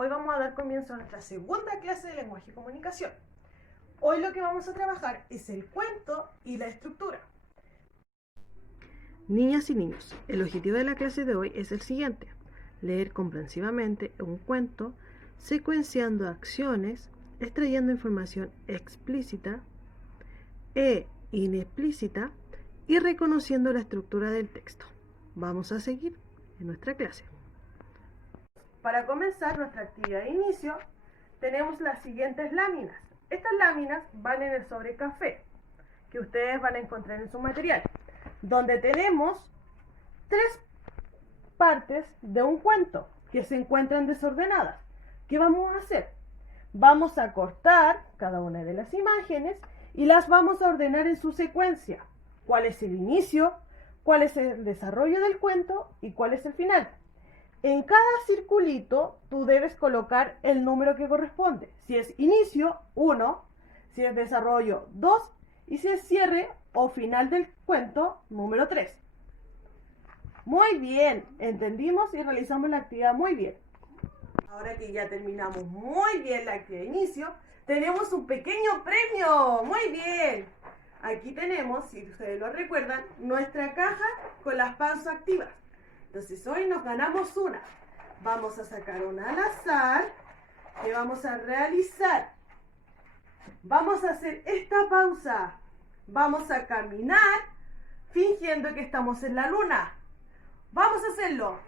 Hoy vamos a dar comienzo a nuestra segunda clase de lenguaje y comunicación. Hoy lo que vamos a trabajar es el cuento y la estructura. Niñas y niños, el objetivo de la clase de hoy es el siguiente: leer comprensivamente un cuento, secuenciando acciones, extrayendo información explícita e inexplícita y reconociendo la estructura del texto. Vamos a seguir en nuestra clase. Para comenzar nuestra actividad de inicio, tenemos las siguientes láminas. Estas láminas van en el sobre café, que ustedes van a encontrar en su material, donde tenemos 3 partes de un cuento que se encuentran desordenadas. ¿Qué vamos a hacer? Vamos a cortar cada una de las imágenes y las vamos a ordenar en su secuencia. ¿Cuál es el inicio? ¿Cuál es el desarrollo del cuento? ¿Y cuál es el final? En cada circulito tú debes colocar el número que corresponde. Si es inicio, 1, si es desarrollo, 2, y si es cierre o final del cuento, número 3. Muy bien, entendimos y realizamos la actividad muy bien. Ahora que ya terminamos muy bien la actividad de inicio, tenemos un pequeño premio. Muy bien. Aquí tenemos, si ustedes lo recuerdan, nuestra caja con las panzas activas. Entonces hoy nos ganamos una. Vamos a sacar una al azar que vamos a realizar. Vamos a hacer esta pausa. Vamos a caminar fingiendo que estamos en la luna. Vamos a hacerlo.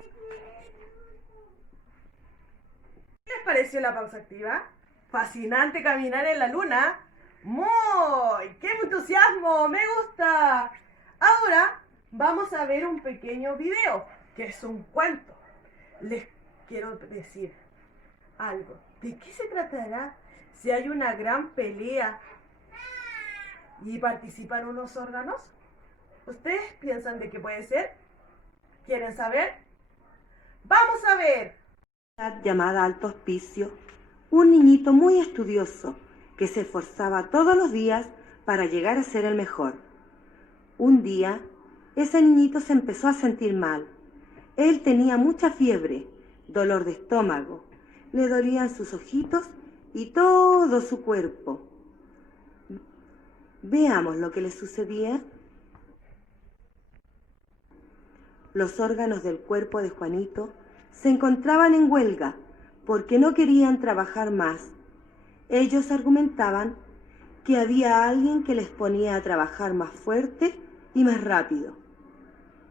¿Qué les pareció la pausa activa? Fascinante caminar en la luna. ¡Muy! ¡Qué entusiasmo! ¡Me gusta! Ahora vamos a ver un pequeño video, que es un cuento. Les quiero decir algo. ¿De qué se tratará si hay una gran pelea y participan unos órganos? ¿Ustedes piensan de qué puede ser? ¿Quieren saber? ¡Vamos a ver! Llamada Alto Hospicio, un niñito muy estudioso que se esforzaba todos los días para llegar a ser el mejor. Un día, ese niñito se empezó a sentir mal. Él tenía mucha fiebre, dolor de estómago, le dolían sus ojitos y todo su cuerpo. Veamos lo que le sucedía. Los órganos del cuerpo de Juanito se encontraban en huelga porque no querían trabajar más. Ellos argumentaban que había alguien que les ponía a trabajar más fuerte y más rápido.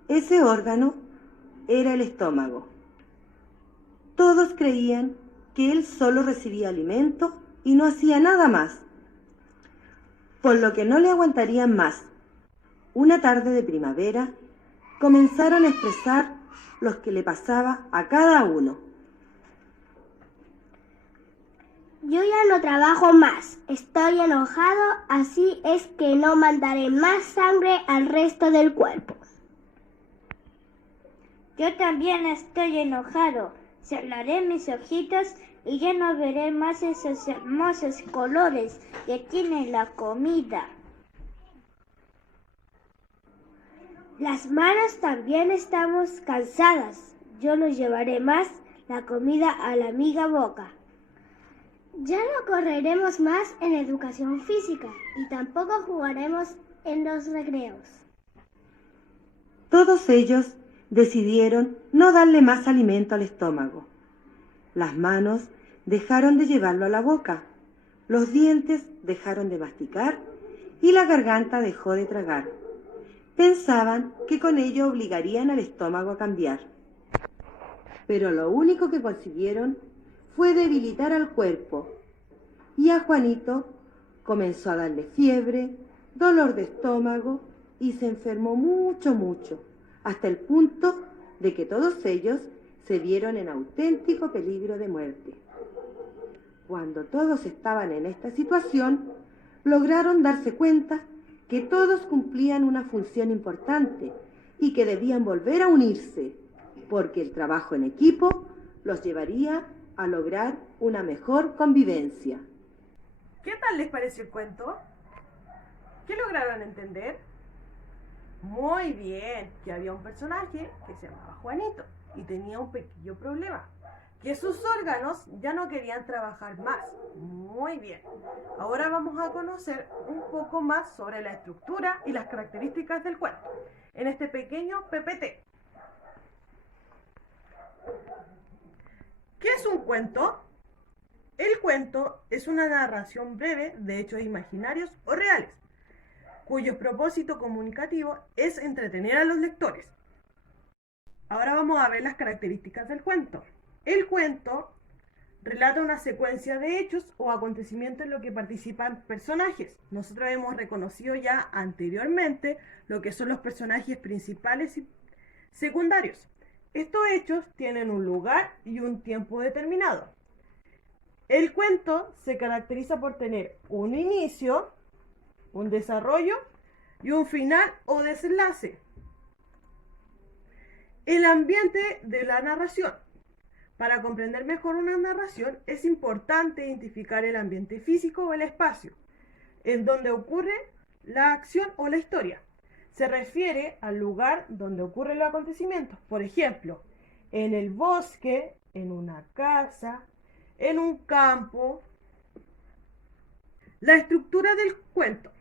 Ese órgano era el estómago. Todos creían que él solo recibía alimento y no hacía nada más, por lo que no le aguantarían más. Una tarde de primavera, comenzaron a expresar lo que le pasaba a cada uno. Yo ya no trabajo más, estoy enojado, así es que no mandaré más sangre al resto del cuerpo. Yo también estoy enojado, cerraré mis ojitos y ya no veré más esos hermosos colores que tiene la comida. Las manos también estamos cansadas, yo no llevaré más la comida a la amiga boca. Ya no correremos más en educación física y tampoco jugaremos en los recreos. Todos ellos decidieron no darle más alimento al estómago. Las manos dejaron de llevarlo a la boca, los dientes dejaron de masticar y la garganta dejó de tragar. Pensaban que con ello obligarían al estómago a cambiar. Pero lo único que consiguieron fue debilitar al cuerpo, y a Juanito comenzó a darle fiebre, dolor de estómago y se enfermó mucho, hasta el punto de que todos ellos se vieron en auténtico peligro de muerte. Cuando todos estaban en esta situación, lograron darse cuenta que todos cumplían una función importante y que debían volver a unirse, porque el trabajo en equipo los llevaría a lograr una mejor convivencia. ¿Qué tal les pareció el cuento? ¿Qué lograron entender? Muy bien, que había un personaje que se llamaba Juanito y tenía un pequeño problema. que sus órganos ya no querían trabajar más. Muy bien. Ahora vamos a conocer un poco más sobre la estructura y las características del cuento en este pequeño PPT. ¿Qué es un cuento? El cuento es una narración breve de hechos imaginarios o reales, cuyo propósito comunicativo es entretener a los lectores. Ahora vamos a ver las características del cuento. El cuento relata una secuencia de hechos o acontecimientos en los que participan personajes. Nosotros hemos reconocido ya anteriormente lo que son los personajes principales y secundarios. Estos hechos tienen un lugar y un tiempo determinado. El cuento se caracteriza por tener un inicio, un desarrollo y un final o desenlace. El ambiente de la narración. Para comprender mejor una narración es importante identificar el ambiente físico o el espacio en donde ocurre la acción o la historia. Se refiere al lugar donde ocurren los acontecimientos. Por ejemplo, en el bosque, en una casa, en un campo. La estructura del cuento.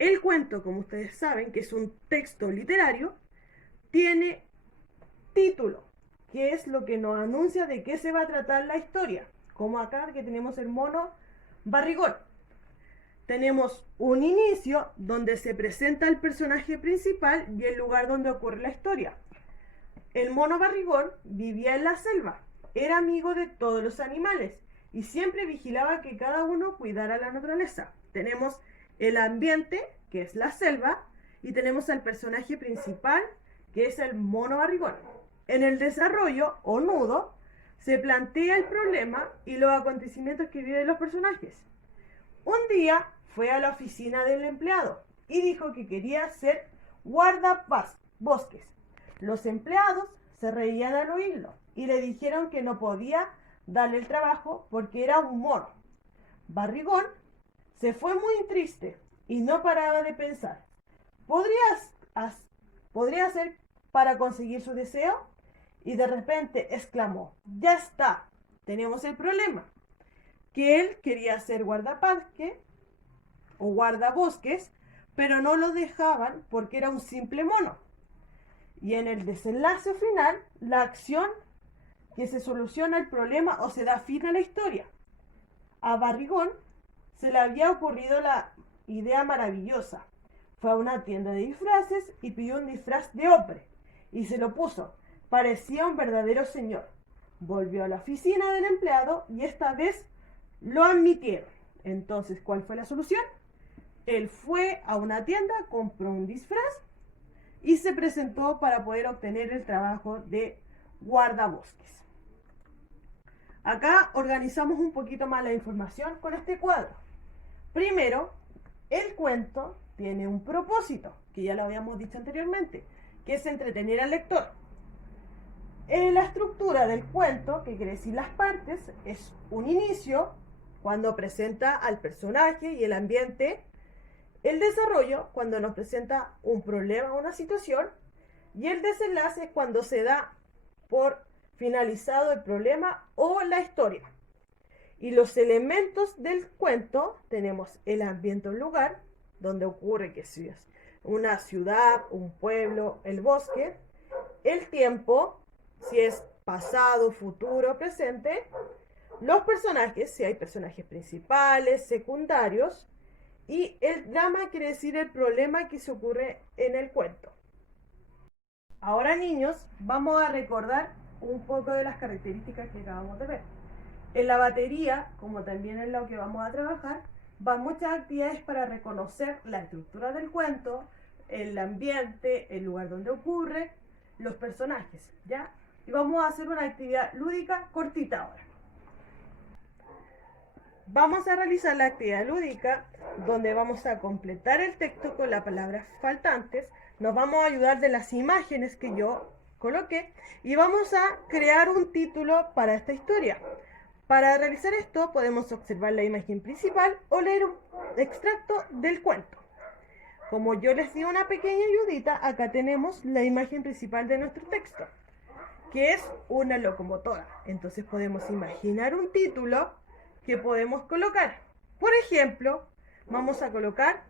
El cuento, como ustedes saben, que es un texto literario, tiene título, que es lo que nos anuncia de qué se va a tratar la historia. Como acá que tenemos el mono Barrigón. Tenemos un inicio donde se presenta el personaje principal y el lugar donde ocurre la historia. El mono Barrigón vivía en la selva, era amigo de todos los animales y siempre vigilaba que cada uno cuidara la naturaleza. Tenemos el ambiente, que es la selva, y tenemos al personaje principal, que es el mono Barrigón. En el desarrollo o nudo se plantea el problema y los acontecimientos que viven los personajes. Un día fue a la oficina del empleado y dijo que quería ser guardabosques. Los empleados se reían al oírlo y le dijeron que no podía darle el trabajo porque era un mono. Barrigón se fue muy triste y no paraba de pensar. ¿Podría hacer para conseguir su deseo? Y de repente exclamó: ya está, tenemos el problema. Que él quería ser guardaparque o guardabosques, pero no lo dejaban porque era un simple mono. Y en el desenlace final, la acción que se soluciona el problema o se da fin a la historia. A Barrigón se le había ocurrido la idea maravillosa. Fue a una tienda de disfraces y pidió un disfraz de hombre y se lo puso. Parecía un verdadero señor. Volvió a la oficina del empleado y esta vez lo admitieron. Entonces, ¿cuál fue la solución? Él fue a una tienda, compró un disfraz y se presentó para poder obtener el trabajo de guardabosques. Acá organizamos un poquito más la información con este cuadro. Primero, el cuento tiene un propósito, que ya lo habíamos dicho anteriormente, que es entretener al lector. La estructura del cuento, que quiere decir las partes, es un inicio, cuando presenta al personaje y el ambiente. El desarrollo, cuando nos presenta un problema o una situación. Y el desenlace es cuando se da por finalizado el problema o la historia. Y los elementos del cuento, tenemos el ambiente o lugar, donde ocurre que si es una ciudad, un pueblo, el bosque. El tiempo, si es pasado, futuro, presente. Los personajes, si hay personajes principales, secundarios. Y el drama quiere decir el problema que se ocurre en el cuento. Ahora, niños, vamos a recordar un poco de las características que acabamos de ver. En la batería, como también en lo que vamos a trabajar, van muchas actividades para reconocer la estructura del cuento, el ambiente, el lugar donde ocurre, los personajes, ¿ya? Y vamos a hacer una actividad lúdica cortita ahora. Vamos a realizar la actividad lúdica donde vamos a completar el texto con las palabras faltantes. Nos vamos a ayudar de las imágenes que yo coloqué y vamos a crear un título para esta historia. Para realizar esto podemos observar la imagen principal o leer un extracto del cuento. Como yo les di una pequeña ayudita, acá tenemos la imagen principal de nuestro texto. que es una locomotora. Entonces podemos imaginar un título que podemos colocar. Por ejemplo, vamos a colocar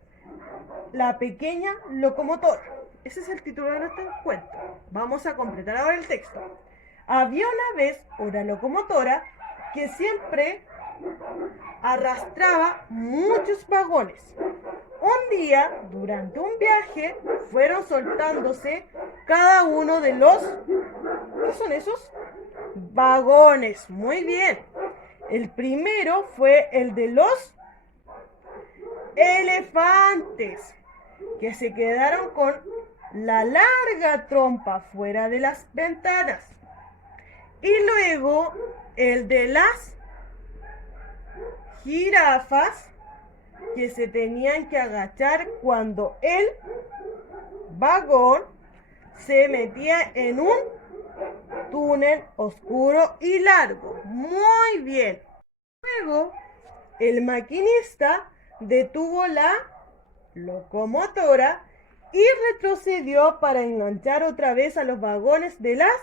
La pequeña locomotora. Ese es el título de nuestro cuento. Vamos a completar ahora el texto. Había una vez una locomotora que siempre arrastraba muchos vagones. Un día, durante un viaje, fueron soltándose cada uno de los... ¿Qué son esos? Vagones. Muy bien. El primero fue el de los elefantes, que se quedaron con la larga trompa fuera de las ventanas. Y luego el de las jirafas, que se tenían que agachar cuando el vagón se metía en un túnel oscuro y largo. Muy bien. Luego, el maquinista detuvo la locomotora y retrocedió para enganchar otra vez a los vagones de las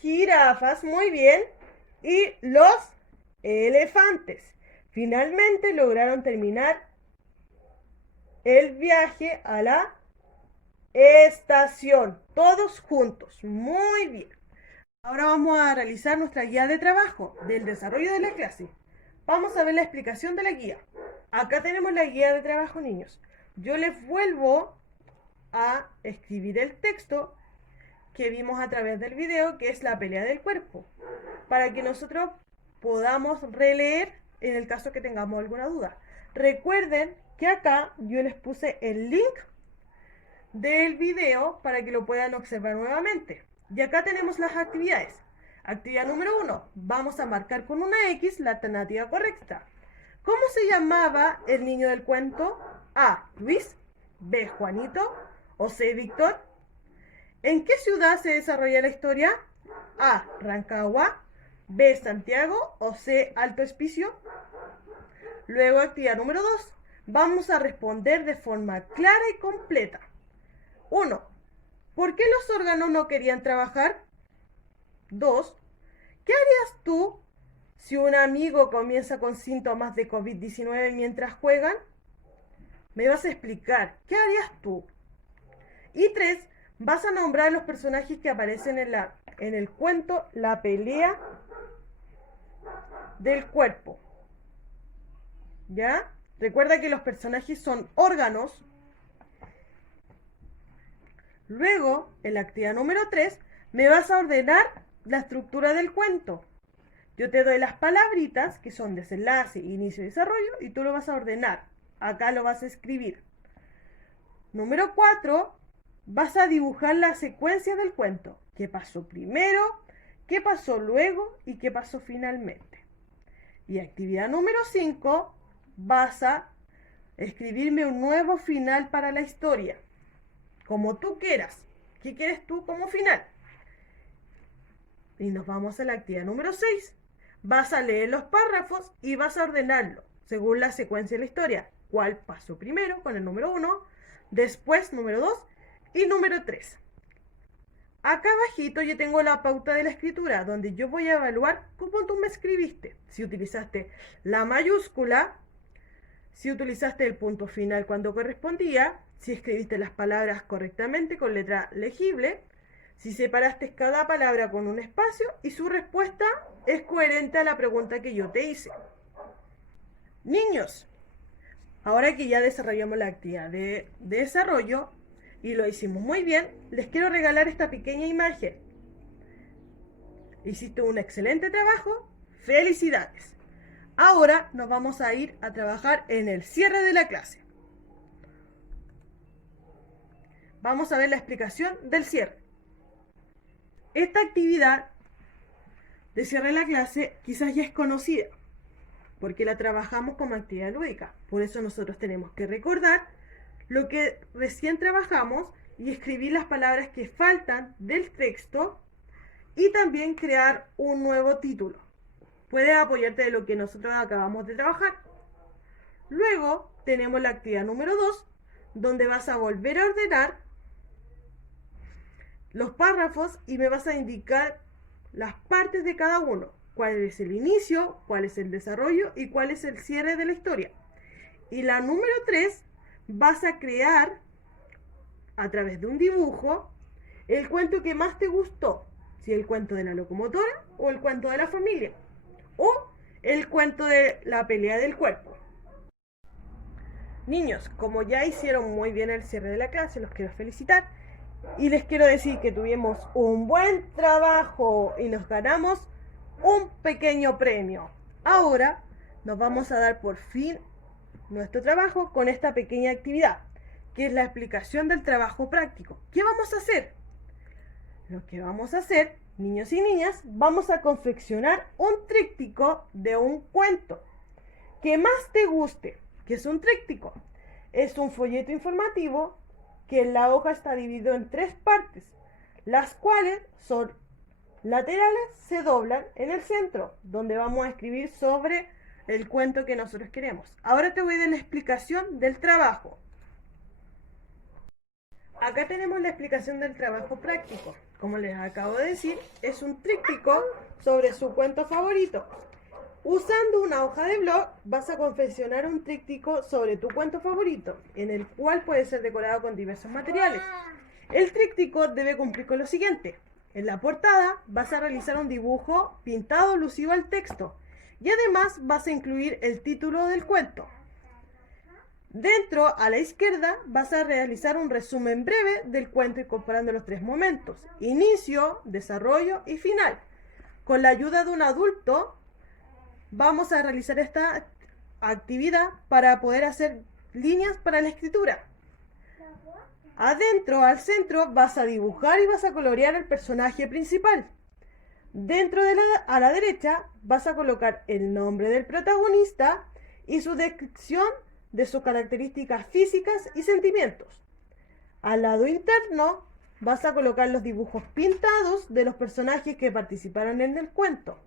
jirafas, muy bien, y los elefantes. Finalmente lograron terminar el viaje a la estación, todos juntos, muy bien. Ahora vamos a realizar nuestra guía de trabajo del desarrollo de la clase. Vamos a ver la explicación de la guía. Acá tenemos la guía de trabajo, niños. Yo les vuelvo a escribir el texto que vimos a través del video, que es la pelea del cuerpo, para que nosotros podamos releer en el caso que tengamos alguna duda. Recuerden que acá yo les puse el link del video para que lo puedan observar nuevamente. Y acá tenemos las actividades. Actividad número 1. Vamos a marcar con una X la alternativa correcta. ¿Cómo se llamaba el niño del cuento? A. Luis. B. Juanito. O C. Víctor. ¿En qué ciudad se desarrolla la historia? A. Rancagua. B. Santiago. O C. Alto Hospicio. Luego, actividad número 2. Vamos a responder de forma clara y completa. 1. ¿Por qué los órganos no querían trabajar? 2. ¿Qué harías tú si un amigo comienza con síntomas de COVID-19 mientras juegan? Me vas a explicar, ¿qué harías tú? Y 3. Vas a nombrar los personajes que aparecen en el cuento La pelea del cuerpo. ¿Ya? Recuerda que los personajes son órganos. Luego, en la actividad número 3, me vas a ordenar la estructura del cuento. Yo te doy las palabritas, que son desenlace, inicio y desarrollo, y tú lo vas a ordenar. Acá lo vas a escribir. Número 4, vas a dibujar la secuencia del cuento. ¿Qué pasó primero? ¿Qué pasó luego? ¿Y qué pasó finalmente? Y actividad número 5, vas a escribirme un nuevo final para la historia. Como tú quieras. ¿Qué quieres tú como final? Y nos vamos a la actividad número 6. Vas a leer los párrafos y vas a ordenarlo según la secuencia de la historia. ¿Cuál pasó primero con el número 1? Después número 2 y número 3. Acá abajito yo tengo la pauta de la escritura, donde yo voy a evaluar cómo tú me escribiste. Si utilizaste la mayúscula, si utilizaste el punto final cuando correspondía, si escribiste las palabras correctamente con letra legible, si separaste cada palabra con un espacio y su respuesta es coherente a la pregunta que yo te hice. Niños, ahora que ya desarrollamos la actividad de desarrollo y lo hicimos muy bien, les quiero regalar esta pequeña imagen. Hiciste un excelente trabajo, felicidades. Ahora nos vamos a ir a trabajar en el cierre de la clase. Vamos a ver la explicación del cierre. Esta actividad de cierre de la clase quizás ya es conocida, porque la trabajamos como actividad lúdica. Por eso nosotros tenemos que recordar lo que recién trabajamos y escribir las palabras que faltan del texto y también crear un nuevo título. Puedes apoyarte de lo que nosotros acabamos de trabajar. Luego tenemos la actividad número 2, donde vas a volver a ordenar los párrafos y me vas a indicar las partes de cada uno. Cuál es el inicio, cuál es el desarrollo y cuál es el cierre de la historia. Y la número 3, vas a crear a través de un dibujo el cuento que más te gustó. Si el cuento de la locomotora o el cuento de la familia o el cuento de la pelea del cuerpo. Niños, como ya hicieron muy bien el cierre de la clase, los quiero felicitar y les quiero decir que tuvimos un buen trabajo y nos ganamos un pequeño premio. Ahora nos vamos a dar por fin nuestro trabajo con esta pequeña actividad, que es la explicación del trabajo práctico. ¿Qué vamos a hacer? Lo que vamos a hacer, niños y niñas, vamos a confeccionar un tríptico de un cuento que más te guste. ¿Qué es un tríptico? Es un folleto informativo que en la hoja está dividido en 3 partes, las cuales son laterales, se doblan en el centro, donde vamos a escribir sobre el cuento que nosotros queremos. Ahora te voy a dar la explicación del trabajo. Acá tenemos la explicación del trabajo práctico. Como les acabo de decir, es un tríptico sobre su cuento favorito. Usando una hoja de blog, vas a confeccionar un tríptico sobre tu cuento favorito, en el cual puede ser decorado con diversos materiales. El tríptico debe cumplir con lo siguiente. En la portada vas a realizar un dibujo pintado alusivo al texto y además vas a incluir el título del cuento. Dentro, a la izquierda, vas a realizar un resumen breve del cuento incorporando los 3 momentos: inicio, desarrollo y final. Con la ayuda de un adulto, vamos a realizar esta actividad para poder hacer líneas para la escritura. Adentro, al centro, vas a dibujar y vas a colorear el personaje principal. Dentro a la derecha, vas a colocar el nombre del protagonista y su descripción de sus características físicas y sentimientos. Al lado interno, vas a colocar los dibujos pintados de los personajes que participaron en el cuento.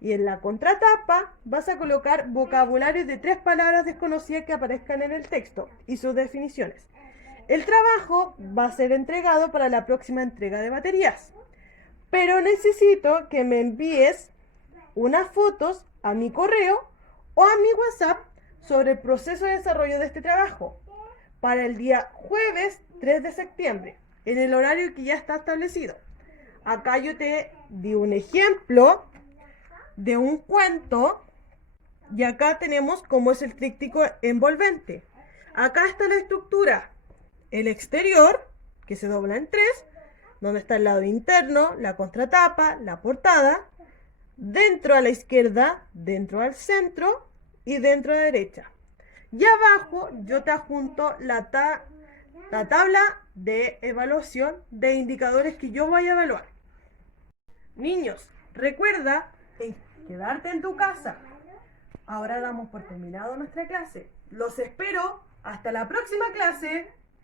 Y en la contratapa vas a colocar vocabularios de 3 palabras desconocidas que aparezcan en el texto y sus definiciones. El trabajo va a ser entregado para la próxima entrega de baterías. Pero necesito que me envíes unas fotos a mi correo o a mi WhatsApp sobre el proceso de desarrollo de este trabajo para el día jueves 3 de septiembre, en el horario que ya está establecido. Acá yo te di un ejemplo de un cuento y acá tenemos cómo es el tríptico envolvente. Acá está la estructura: el exterior, que se dobla en 3, donde está el lado interno, la contratapa, la portada, dentro a la izquierda, dentro al centro y dentro a la derecha. Y abajo yo te adjunto la tabla de evaluación de indicadores que yo voy a evaluar. Niños, recuerda quedarte en tu casa. Ahora damos por terminado nuestra clase. Los espero hasta la próxima clase.